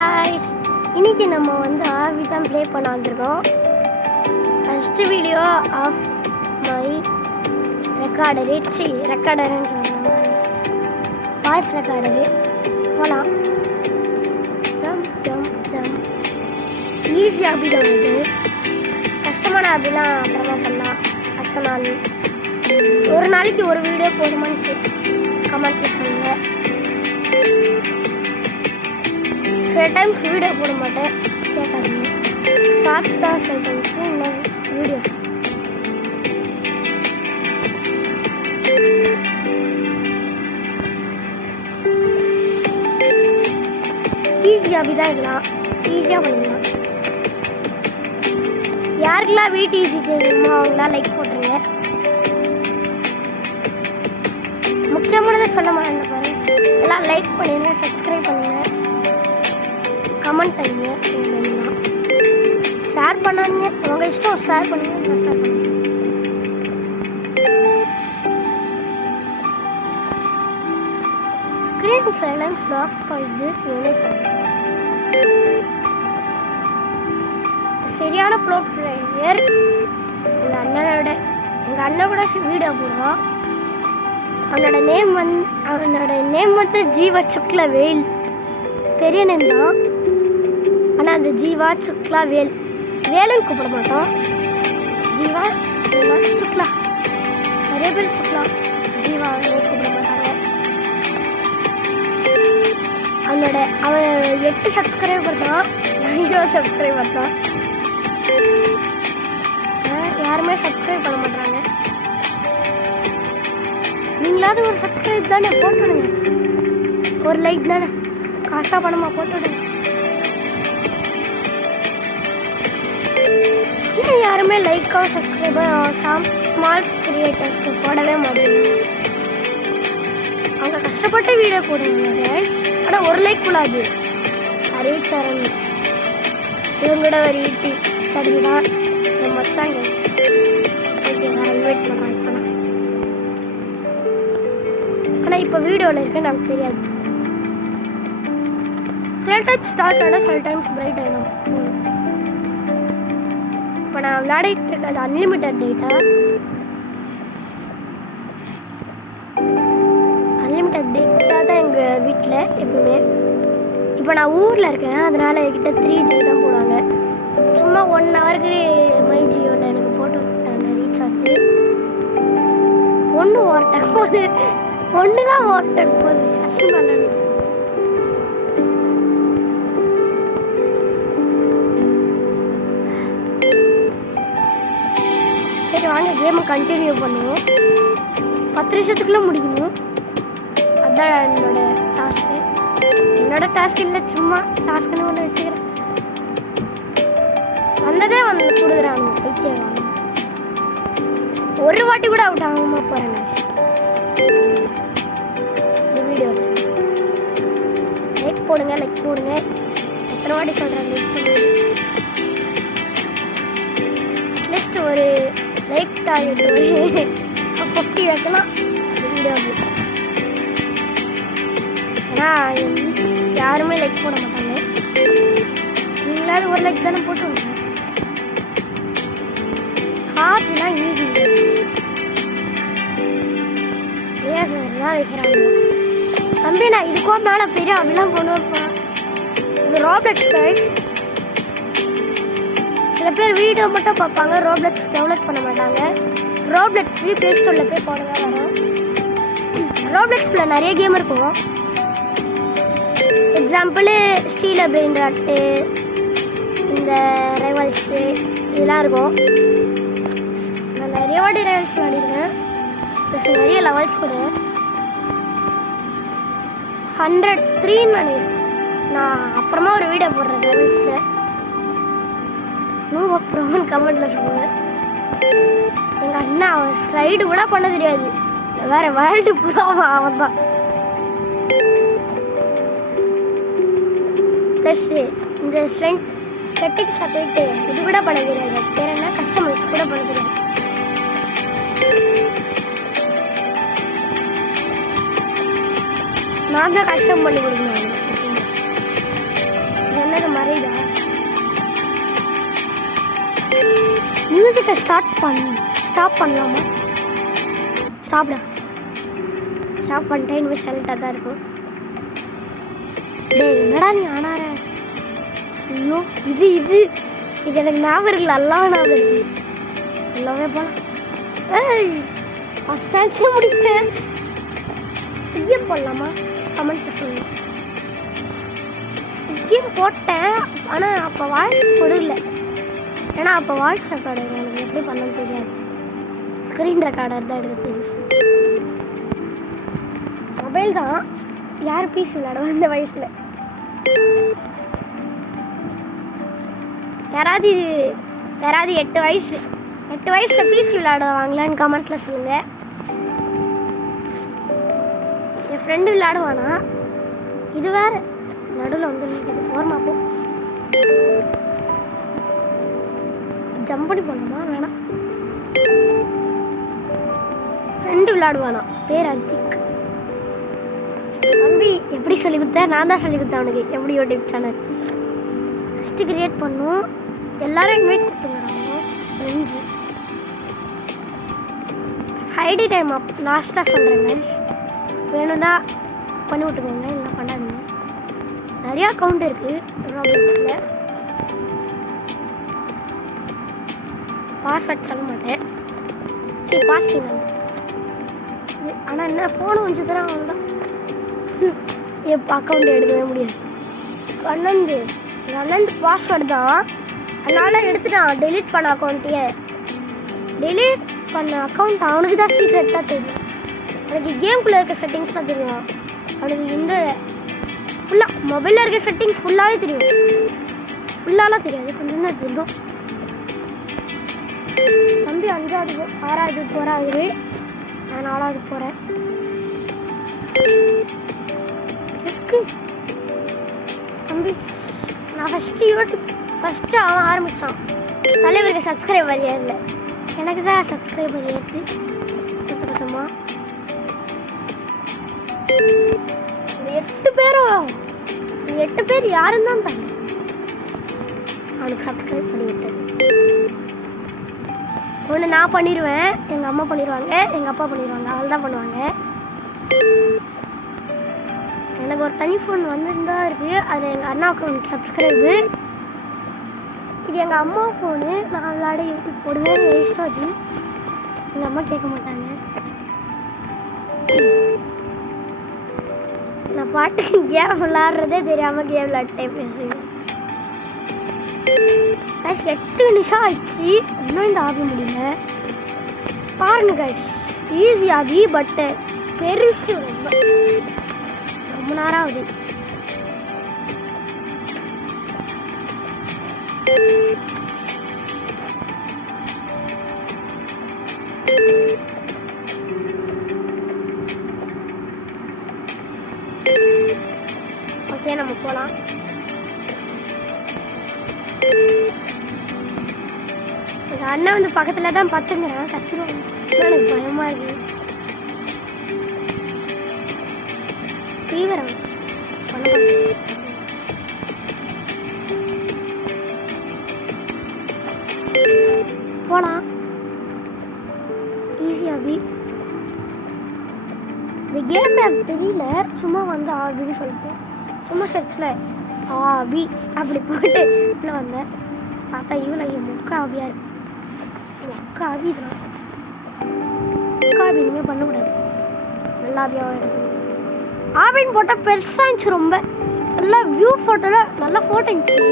guys, இன்னைக்கு நம்ம ஆவி தான் ப்ளே பண்ண வந்திருக்கோம். First video of my recorder ரெக்கார்டர்னு சொல்கிறாங்க, வாய்ஸ் ரெக்கார்டரு. போகலாம். ஜம்ப் ஈஸி ஆபி தான் வந்து கஷ்டமான ஆபிலாம் அப்புறமா பண்ணலாம். அடுத்த நாள் ஒரு நாளைக்கு ஒரு வீடியோ போதுமான்னு கமெண்ட்ல சொல்லுங்கள். சில டைம்ஸ் வீடியோ போட மாட்டேன், கேட்காதீங்க. ஷார்ட்ஸ் தான் சில டைம்ஸ், இன்னும் வீடியோஸ். ஈஸியாக அப்படி தான் இதெல்லாம் ஈஸியாக பண்ணிடலாம். யாருக்கெல்லாம் வீட்டு ஈஸி தெரியுமோ அவங்களாம் லைக் போட்டுருங்க. முக்கியமானதை சொல்ல மாட்டேன் பாரு, எல்லாம் லைக் பண்ணிடுங்க, சப்ஸ்கிரைப் பண்ணுங்கள், கமெண்ட் பண்ணுங்க, ஷேர் பண்ணாதீங்க. உங்கள் இஷ்டம், ஷேர் பண்ணுங்க, நான் ஷேர் பண்ணுங்க. ஸ்க்ரீன் சைலன்ஸ் லாக் ஆகிது. யூனிட் சரியான ப்ரோ பிளேயர். எங்கள் அண்ணன் கூட வீடியோ போடுவான். அவனோட நேம் வந்து ஜீவா சுக்லா வேல். பெரிய நேம் தான், ஆனால் அந்த ஜீவா சுக்லா வேலுன்னு கூப்பிட மாட்டோம். ஜீவா சுக்லா, நிறைய பேர் சுக்லா ஜீவா கூப்பிட மாட்டாங்க. அவன் 8 சப்ஸ்கிரைபர் தான், 20 சப்ஸ்கிரைபர் தான். யாருமே சப்ஸ்கிரைப் பண்ண மாட்டாங்க. நீங்களாவது ஒரு சப்ஸ்கிரைப் தானே போட்டுடுங்க, ஒரு லைக் தானே, காசா பணமாக போட்டுடுங்க. இன்னும் யாருமே லைக்கோ சப்ஸ்கிரைபர் ஸ்மால் கிரியேட்டர்ஸ்க்கு போடவே மாட்டேங்குது. அவங்க கஷ்டப்பட்டு வீடியோ போடுவாங்க, ஆனால் ஒரு லைக் கூடாது. ஹரிச்சரன் இவங்களோட ஒரு யூடியூப் சேனல் தான் நம்ம மச்சாங்க. ஓகே, நான் இன்வைட் பண்ணுறேன் இப்போ. ஆனால் இப்போ வீடியோவில் இருக்க நமக்கு தெரியாது. சில டைம்ஸ் ஸ்டார்ட் ஆகிடும், சில டைம்ஸ் பிரைட் ஆகிடும். இப்போ நான் விளையாடிட்டு இருக்கிறது அன்லிமிட்டட் டேட்டா. அன்லிமிட்டட் டேட்டா தான் எங்கள் வீட்டில் எப்பவுமே. இப்போ நான் ஊரில் இருக்கேன், அதனால் என்கிட்ட 3G தான் போடுவாங்க. சும்மா 1 ஹவருக்கு மை ஜியோவில் எனக்கு போட்டு விட்டாங்க ரீசார்ஜு. ஒன்று ஓவர்டேக் போகுது, ஒன்று தான் ஓவர்டேக் போகுது. கஷ்டமாக இல்லை. சரி வாங்க, கேமை கண்டினியூ பண்ணுவோம். 10 நிமிஷத்துக்குள்ளே முடிக்கணும், அதுதான் என்னோட டாஸ்க்கு. என்னோட டாஸ்க் இல்லை, சும்மா டாஸ்க்குன்னு ஒன்று வச்சுக்கிறேன். வந்ததே வந்து கொடுக்குறாங்க, பைக்கே வாங்க. ஒரு வாட்டி கூட அவுட் ஆகாம போகிறேங்க இந்த வீடியோவில். லைக் போடுங்க, லைக் போடுங்க. எத்தனை வாட்டி சொல்கிறேன், லைக் பண்ணுங்க. அட்லீஸ்ட் ஒரு லைக் டார்கெட் ஒரு 50 வைக்கலாம் வீடியோவில். ஏன்னா யாருமே லைக் போட மாட்டாங்க. நீங்களாவது ஒரு லைக் தானே போட்டு விடுங்க. ஹார்ட்லாம் ஈஸி லேசர் தான் வைக்கிறாங்க. தம்பி நான் இதுக்கோ மேலே பெரிய அப்படிலாம் கொண்டு வைப்பேன். இது ரோப்ளெக்ஸ் கைஸ். சில பேர் வீடியோ மட்டும் பார்ப்பாங்க, ரோப்ளெக்ஸ் டெவலப் பண்ண மாட்டாங்க. ரோப்ளெக்ஸ் ப்ளே ஸ்டோரில் போய் போட தான் வரும். ரோப்ளெக்ஸில் நிறைய கேம் இருக்கும். எக்ஸாம்பிள் ஸ்டீல் பிரெயின் ராட்டு, இந்த ரைவல்ஸு இதெல்லாம் இருக்கும். நான் நிறைய வாட்டி ரைவல்ஸ் விளையாடிருக்கேன், ப்ளஸ் நிறைய லெவல்ஸ் கூட 103 நினைக்கிறேன். நான் அப்புறமா ஒரு வீடியோ போடுறேன் ரைவல்ஸில். நூபா ப்ரோன்னு கமெண்ட்டில் சொல்லுவேன். எங்கள் அண்ணா அவன் ஸ்லைடு கூட பண்ண தெரியாது, வேறு வேர்ல்டு ப்ரோவா அவன் தான். ப்ளஸ் இந்த செட்டிங்ஸ் போயிட்டு இது கூட பண்ண தெரியாது. வேறு என்ன கஸ்டமர்ஸ் கூட பண்ண தெரியாது. நான் தான் கஷ்டம் பண்ணி கொடுக்கணும். என்னது மறையுதா? மியூசிக்கை ஸ்டாப் பண்ணலாமா? ஸ்டாப்டா. ஸ்டாப் பண்ணிட்டேன். இனிமேல் சைலண்டாக தான் இருக்கும். டேய் என்னடா நீ ஆனார? ஐயோ இது எனக்கு ஞாபகம் இருக்குல்ல, எல்லாம் ஞாபகம் இருக்கு. எல்லாமே போகலாம். ஏய் ஃபஸ்ட் சான்ஸே முடிச்சிட்டேன். கேம் போடலாமா? கமெண்ட் சொல்லுங்க. கேம் போட்டேன், ஆனால் அப்போ வாய்ஸ் கொடுக்கல. ஏன்னா அப்போ வாய்ஸ் ரெக்கார்டர் எனக்கு எப்படி பண்ணணும்னு தெரியாது. ஸ்க்ரீன் ரெக்கார்டர் தான் எடுக்க தெரியும். மொபைல் தான். யார் பீஸ் விளையாடுவோம் இந்த வயசில்? யாராவது 8 வயசில் பீஸ் விளையாடுவாங்களான்னு கமெண்ட்டில் சொல்லுங்கள். என் ஃப்ரெண்டு விளையாடுவானா? இது வேறு நடுவில் வந்து நிற்கிது. ஓரமா போ. ஜம்ப் பண்ணி போகலாமா? வேணாம். ஃப்ரெண்டு விளையாடுவானா? பேர் அர்த்திக். தம்பி எப்படி சொல்லி கொடுத்தேன்? நான் தான் சொல்லி கொடுத்தேன் அவனுக்கு எப்படி யூடியூப் சேனல் ஃபஸ்ட்டு கிரியேட் பண்ணும். எல்லாரும் இன்வைட் கொடுத்துங்கிறாங்க. ஃப்ரெண்ட்ஸு ஐடி டைம் அப் லாஸ்ட்டாக சொல்கிறேன். வேணும்னா பண்ணி விட்டுக்கோங்க, இல்லை பண்ணாதீங்க. நிறையா அக்கௌண்ட் இருக்குது ராபிக்ஸில். பாஸ்வேர்ட் சொல்ல மாட்டேன். சரி பாஸ்டிங். ஆனால் என்ன ஃபோனு கொஞ்சம் தர அவ்வளோதான். எப்போ அக்கௌண்ட் எடுக்கவே முடியாது. அனந்த் பாஸ்வேர்டு தான், அதனால் எடுத்துட்டான். டெலீட் பண்ண அக்கௌண்ட்டையே. டெலீட் பண்ண அக்கௌண்ட் அவனுக்கு தான் சீக்ரெட்டாக தெரியும். எனக்கு கேம்குள்ளே இருக்க செட்டிங்ஸ்லாம் தெரியும். அவனுக்கு இந்த ஃபுல்லாக மொபைலில் இருக்க செட்டிங்ஸ் ஃபுல்லாகவே தெரியும். ஃபுல்லாலாம் தெரியாது, கொஞ்சம் தான் தெரியும். தம்பி 5வது 6வது போகிறாரு, நான் 4வது போகிறேன். தம்பி நான் ஃபஸ்ட்டு அவன் ஆரம்பித்தான். தலைவருக்கு சப்ஸ்கிரைபர் ஏறல, எனக்கு தான் சப்ஸ்கிரைபர் ஏற்று கொஞ்சம் கொஞ்சமாக. இந்த 8 பேர் யாருன்னு தான் தரல. அவனுக்கு சப்ஸ்கிரைப் பண்ணி விட்டது. ஒன்று நான் பண்ணிடுவேன், எங்கள் அம்மா பண்ணிடுவாங்க, எங்கள் அப்பா பண்ணிடுவாங்க. அவள் தான் பண்ணுவாங்க. எனக்கு ஒரு தனி ஃபோன் வந்துருந்தா இருக்குது. அதில் எங்கள் அண்ணாவுக்கு சப்ஸ்கிரைபு. இது எங்கள் அம்மா ஃபோனு. நான் விளையாட யூடியூப் போடுவேன். வேஸ்ட்டாக அது. எங்கள் அம்மா கேட்க மாட்டாங்க. நான் பாட்டுக்கு கேம் விளையாடுறதே தெரியாமல் கேம் விளையாட்டே பேசுவேன். 8 நிமிஷம் ஆயிடுச்சு, இன்னும் இந்த ஆபி முடியல. பாருங்க கைஸ், ஈஸி ஆபி, பட்டு பெருசு. ரொம்ப நேரம் ஆகுது. ஓகே நம்ம போகலாம். எங்கள் அண்ணன் வந்து பக்கத்தில் தான் பத்துங்கிறான், கற்றுருவாங்க. எனக்கு பயமாக இருக்கு. ஃபீவர் போகலாம். ஈஸியாகி இந்த கேம் எனக்கு தெரியல, சும்மா வந்து ஆபின்னு சொல்லிட்டு சும்மா ஷர்ட்ஸில் ஆபி அப்படி போட்டு உள்ளே வந்தேன். பார்த்தா இவன் மொக்க ஆபியாக இருக்கு. மொக்க ஆபி தான். மொக்க ஆபி இனிமேல் பண்ணக்கூடாது. நல்லா ஆபியாக எடுத்து ஆபின்னு போட்டால் பெருசாக இருந்துச்சு. ரொம்ப நல்லா வியூ ஃபோட்டோவில் நல்லா ஃபோட்டோ இருந்துச்சு.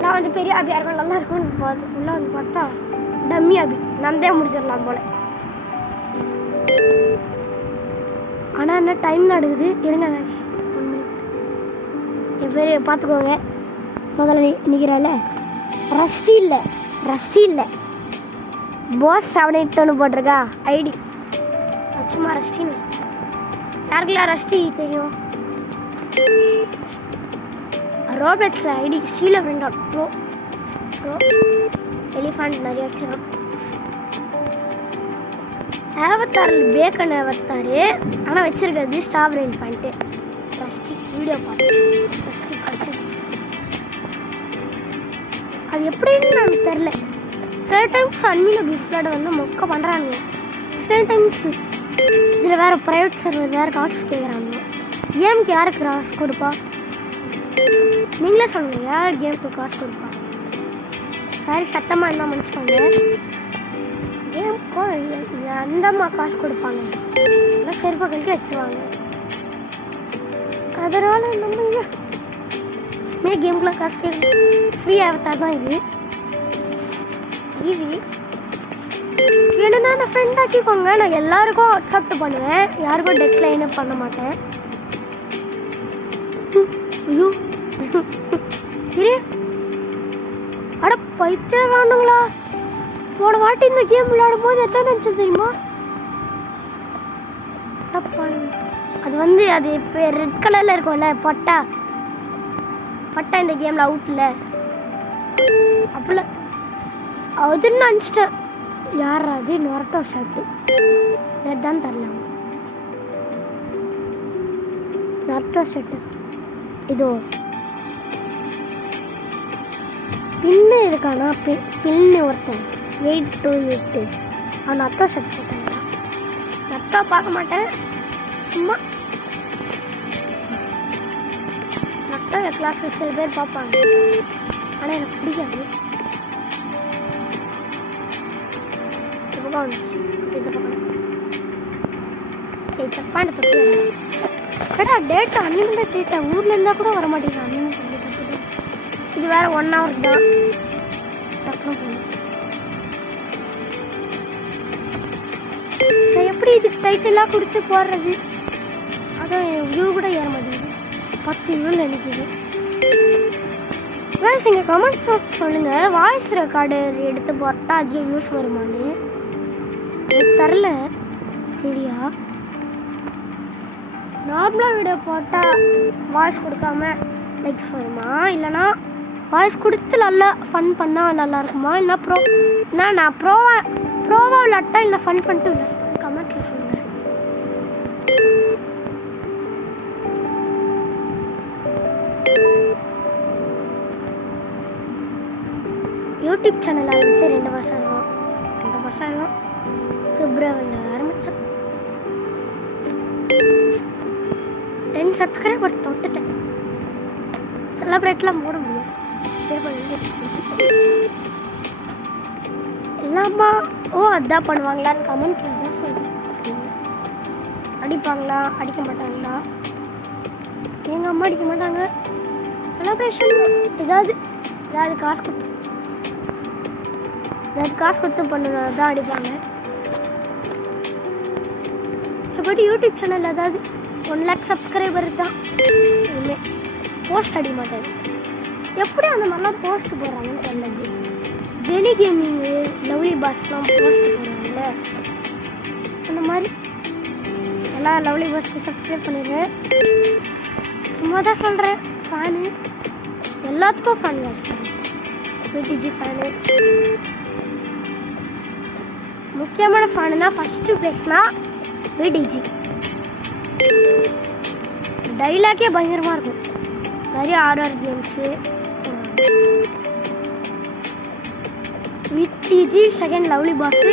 நான் வந்து பெரிய ஆபியாக இருக்கும், நல்லா இருக்கும்னு பார்த்து உள்ளே வந்து பார்த்தா டம்மி ஆபி. நந்தே முடிச்சிடலாம் போல. ஆனால் என்ன டைம் நடக்குது. இருங்க 1 மினிட். என் பேர் பார்த்துக்கோங்க. முதல்ல நிற்கிறால ரஷ்டி இல்லை போஸ் 781 போட்டிருக்கா ஐடி. சும்மா ரஷ்டின்னு யாருக்கெல்லாம் ரஷ்டி தெரியும்? ரோபோட்ஸில் ஐடி ஸ்ரீலஃப்ரெண்ட்.ப்ரோ எலிஃபண்ட் நிறைய வச்சுருக்கான். அவத்தாரில் பேக்கன் அவத்தார், ஆனால் வச்சுருக்கிறது ஸ்ட்ராபெரி எலிஃபண்ட்டு. ரஷ்டி வீடியோ பார்த்து அது எப்படின்னு எனக்கு தெரில. சில டைம்ஸ் அன்மீன் அபியூஸ் விளையாட வந்து மொக்க பண்ணுறாங்க. சில டைம்ஸ் இதில் வேறு ப்ரைவேட் சர்வர் வேறு காசு கேட்குறாங்க. கேமுக்கு யாருக்கு காசு கொடுப்பா? நீங்களே சொல்லுங்கள், யார் கேமுக்கு காசு கொடுப்பா? சாரி, சத்தமாக என்ன மன்னிச்சுக்கோங்க. கேமுக்கோ அந்த அம்மா காசு கொடுப்பாங்க, இல்லை செருப்பை கழிக்க வச்சுருவாங்க. அதனால் நம்ம கேமுக்குள்ள காசு கேட்க ஃப்ரீ ஆகத்தான் தான் இது ஈஸி. என்னன்னா நான் ஃப்ரெண்ட் ஆக்கிக்கோங்க. நான் எல்லாருக்கும் அக்செப்ட் பண்ணுவேன், யாருக்கும் டெக்லைனே பண்ண மாட்டேன். ஐயோ சரி, அட பைத்திய காணுங்களா. போன வாட்டி இந்த கேம் விளையாடும் போது எத்தனை நிமிஷம் தெரியுமா? அது வந்து அது இப்போ ரெட் கலரில் இருக்கும்ல, பட்டா பட்டா இந்த கேமில் அவுட்டில் அப்படில அதுன்னு நினச்சிட்டேன். யார் அது? நொரட்டோ ஷர்ட்டு ரெட் தான் தரலாம். நொரட்டோ ஷர்ட்டு இதோ பின்னு இருக்கானா? பின்னு ஒருத்தன் 828 அவன் நொரட்டோ ஷர்ட் போட்டாங்க. நொரட்டோ பார்க்க மாட்டேன், சும்மா நொரட்டோ கிளாஸ் சில பேர் பார்ப்பாங்க, ஆனால் எனக்கு பிடிக்காது. தப்பான தொட்டி கடா டேட்டா அன்லிமிட்டட் டேட்டா ஊரில் இருந்தால் கூட வர மாட்டேங்குது. அன்லிமிட்டட் இது வேறு 1 hour தான். டக்குனு போகணும். நான் எப்படி இதுக்கு டைட்டெல்லாம் கொடுத்து போடுறது? அதான் வியூ கூட ஏற மாட்டேங்குது. 10 வியூவில் நினைக்குது. வேறு நீங்கள் கமெண்ட் சொல்லுங்கள், வாய்ஸ் ரெக்கார்டு எடுத்து போட்டால் அதிக வியூஸ் வருமானு. எனக்கு தரல சரியா. நார்மலாக வீடியோ போட்டால் வாய்ஸ் கொடுக்காம லைக்ஸ் வருமா, இல்லைனா வாய்ஸ் கொடுத்து நல்லா ஃபன் பண்ணால் நல்லா இருக்குமா, இல்லை நான் ப்ரோவாக விளாட்டா இல்லை ஃபன் பண்ணிட்டு இல்லை? கமெண்ட்டில் சொல்லுங்கள். யூடியூப் சேனல் ஆரம்பிச்சு 2 வருஷம் பிப்ரவரியில் ஆரம்பித்தேன். 10 சப்ஸ்கிரைபர் தொட்டுட்டேன். செலப்ரேட்லாம் போட முடியும். எல்லாமா அதான் பண்ணுவாங்களான்னு கமெண்ட்ல தான் சொல்லுங்கள். அடிப்பாங்களா அடிக்க மாட்டாங்களா? எங்கள் அம்மா அடிக்க மாட்டாங்க. செலப்ரேஷன் ஏதாவது காசு கொடுத்து பண்ணுனா தான் அடிப்பாங்க. போய்ட்டு யூடியூப் சேனல் ஏதாவது 1 lakh சப்ஸ்கிரைபர் தான் இனிமே போஸ்ட் அடிக்க மாட்டாங்க. எப்படி அந்த மாதிரிலாம் போஸ்ட் போடுறாங்கன்னு தெரியல. ஜெனி கேமிங்கு லவ்லி பாஸ்லாம் போஸ்ட் போடுறாங்கல்ல, அந்த மாதிரி எல்லா லவ்லி பாஸ்க்கு சப்ஸ்கிரைப் பண்ணிடுறேன். சும்மா தான் சொல்கிறேன். ஃபேனு எல்லாத்துக்கும் ஃபேன் தான். விடிஜி ஃபேனு முக்கியமான ஃபேனுனா ஃபஸ்ட்டு பிளேஸ்னால் விடிஜி. டைலாக்கே பயங்கரமாக இருக்கும். நிறைய RR கேம்ஸு. விடிஜி, second lovely boss,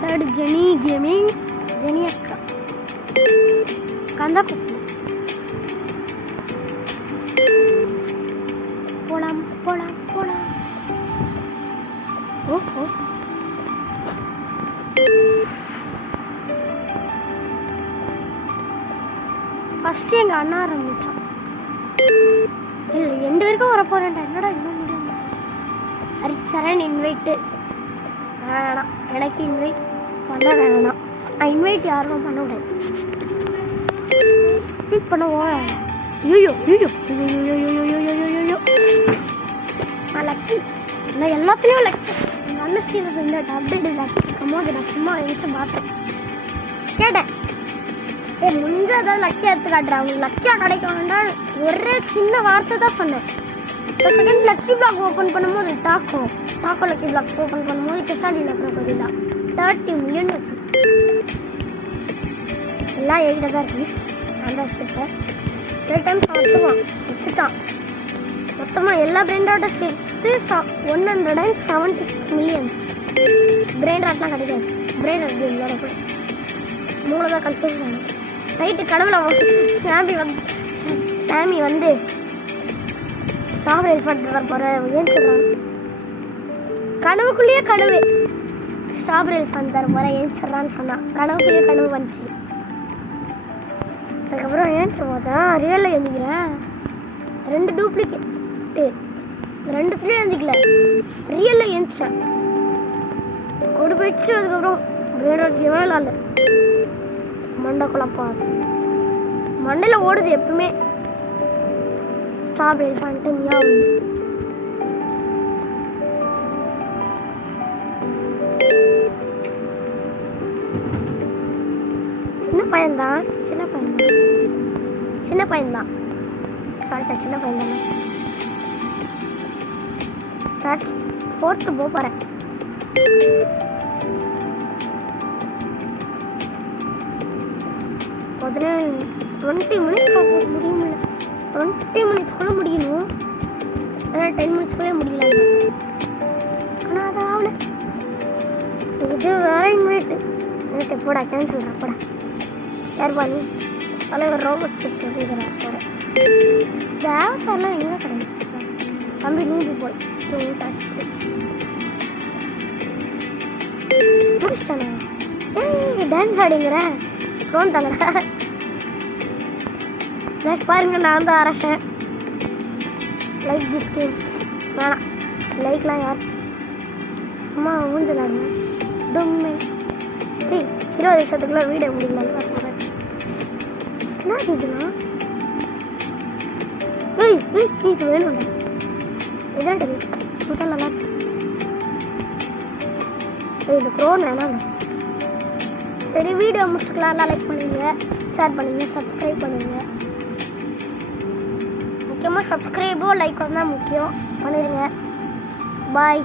third Jeni gaming, Jeni அக்கா, கந்தா குக்கு. போலாம் போலாம் போலாம். ஓஹோ ஃபஸ்ட்டு எங்கள் அண்ணா ஆரம்பித்தான். இல்லை 2 பேருக்கும் வர போகிறேன்டா. என்னடா இன்னும் முடியும்? ஹரிச்சரன் இன்வைட்டு வேணாம், எனக்கு இன்வைட் பண்ண வேணாம். நான் இன்வைட் யாரும் பண்ண விடாது. இன்வைட் பண்ண ஐயோ நான் லக்கி. நான் எல்லாத்துலேயும் லக்கி. எங்கள் அண்ணன் ஸ்டீல் இந்த அப்டேட் இருக்கும் போது நான் சும்மா எழுச்சி பார்த்தேன், கேட்டேன். முடிஞ்ச ஏதாவது லக்கியாக எடுத்து காட்டுறேன். அவங்களுக்கு லக்கியாக கிடைக்க வேண்டாம். ஒரே சின்ன வார்த்தை தான் சொன்னேன். இப்போ செகண்ட் லக்கி பிளாக் ஓப்பன் பண்ணும்போது டாக்கோ லக்கி பிளாக் ஓப்பன் பண்ணும்போது கிருஷ்ணாஜி நகரம் பதிலா 30 million வச்சு எல்லாம் எங்கிட்ட தான் இருக்கு. நான் தான் வச்சுருக்கேன். 3 times விற்றுட்டான். மொத்தமாக எல்லா பிராண்டோட ஒர்த்து 176 மில்லியன். பிரெயின் ராட்லாம் கிடைக்காது. பிரெயின் ராட் கேம் கூட மூளை தான் கன்ஃபியூஸ் ஆகும். நைட்டு கடவுளை சாமி வந்து ஸ்ட்ராபெரி எலிஃபண்ட் வர போகிற ஏன்ச்சிடறான். கனவுக்குள்ளேயே கனவு ஸ்ட்ராபெரி எலிஃபண்ட் தர போகிற ஏன்ச்சிட்றான்னு சொன்னான். கனவுக்குள்ளேயே கனவு வந்துச்சு. அதுக்கப்புறம் ஏன்ச்ச போதா ரியலில் எழுந்திக்கிறேன். 2 டூப்ளிகேட்டு 2 எழுந்திக்கல, ரியலில் எழுந்திச்சேன். கொடு போயிடுச்சு. அதுக்கப்புறம் பிரெயின் கேமே விளாட்ல. மண்டை குழப்பா மண்டையில் ஓடுது எப்பவுமே. Strawberry elephant meow. சின்ன பையன்தான் சொல்லிட்டேன். சின்ன பையன் தானே. 4th போக போகிறேன். முதல்ல 20 மினிட்ஸ் முடியுமில்ல. 20 மினிட்ஸ்குள்ளே முடியணும். ஏன்னா 10 மினிட்ஸ்குள்ளே முடியல. ஆனால் அது ஆகல. இது வேற இன்வைட்டு போடா, கேன்சல் போடா. யார் பண்ணி தலைவர் ரோபோட் சுற்றுறார் போட. தேவத்தாரெலாம் எங்கே கிடையாது. தம்பி நூறு போய் முடிச்சிட்டானே. ஏய் டான்ஸ் ஆடிங்கிறேன். க்ரோன் தாங்கடா. நெக்ஸ்ட் பாருங்க, நான் தான் அரசேன். லைக் திஸ் கேம் வேணாம். லைக்லாம் யார் சும்மா ஊஞ்சல் ஆடுவேன். டொம்மே 20 வருஷத்துக்குள்ளே வீடியோ முடியலன்னு பார்க்குறேன். என்ன இதுனா? இது வேணும். இதான் முதல் நல்லா இருக்கு. இந்த க்ரோன் வேணாம். சரி, வீடியோ முடிச்சுக்கலாம். எல்லாம் லைக் பண்ணுங்க, ஷேர் பண்ணுங்க, சப்ஸ்கிரைப் பண்ணுங்க. முக்கியமாக சப்ஸ்கிரைபோ லைக்கோ தான் முக்கியம். பண்ணிடுங்க. பாய்.